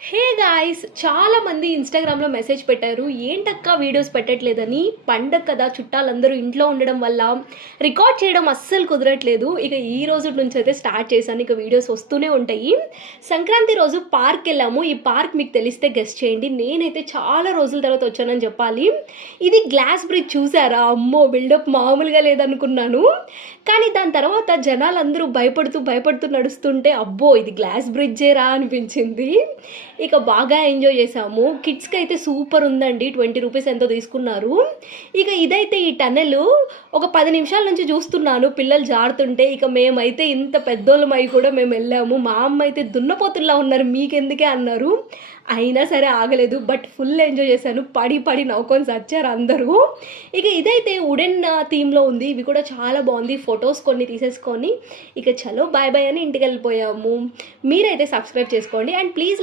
Hey guys! చాలామంది ఇన్‌స్టాగ్రామ్‌లో message పెట్టారు. ఏంటక్కా వీడియోస్ పెట్టట్లేదని. పండగ కదా! చుట్టాలందరూ ఇంట్లో ఉండడం వల్ల రికార్డ్ చేయడం అస్సలు కుదరట్లేదు. ఇక ఈ రోజు నుంచయితే స్టార్ట్ చేశాను. ఇక వీడియోస్ వస్తూనే ఉంటాయి. సంక్రాంతి రోజు పార్క్‌కెళ్ళాము. ఈ పార్క్ మీకు తెలిస్తే గెస్ చేయండి. నేనైతే చాలా రోజుల తర్వాత వచ్చానని చెప్పాలి. ఇది గ్లాస్ బ్రిడ్జ్ చూసారా? అమ్మో! బిల్డప్ మామూలుగా లేదనుకున్నాను. కానీ దాని తర్వాత జనాలందరూ భయపడుతూ నడుస్తుంటే అబ్బో! ఇది గ్లాస్ బ్రిడ్జేరా అనిపించింది. ఇక బాగా ఎంజాయ్ చేశాము. కిడ్స్‌కైతే సూపర్ ఉందండి. రూ. 20 ఎంతో తీసుకున్నారు. ఇక ఇదైతే ఈ టనెలు ఒక 10 నిమిషాల నుంచి చూస్తున్నాను పిల్లలు జారుతుంటే. ఇక మేమైతే ఇంత పెద్దోళ్ళమై కూడా మేమెళ్ళాము. మా అమ్మ అయితే దున్నపోతుల్లా ఉన్నారు మీకెందుకే అన్నారు. అయినా సరే ఆగలేదు. బట్ ఫుల్ ఎంజాయ్ చేశాను. పడి నవ్వుకొని సచ్చారు అందరూ. ఇక ఇదైతే వుడెన్ థీమ్‌లో ఉంది. ఇవి కూడా చాలా బావుంది. ఫోటోస్ కొన్ని తీసేసుకొని ఇక చలో బాయ్ బాయ్ అని ఇంటికెళ్ళిపోయాము. మీరైతే సబ్స్క్రైబ్ చేసుకోండి. And please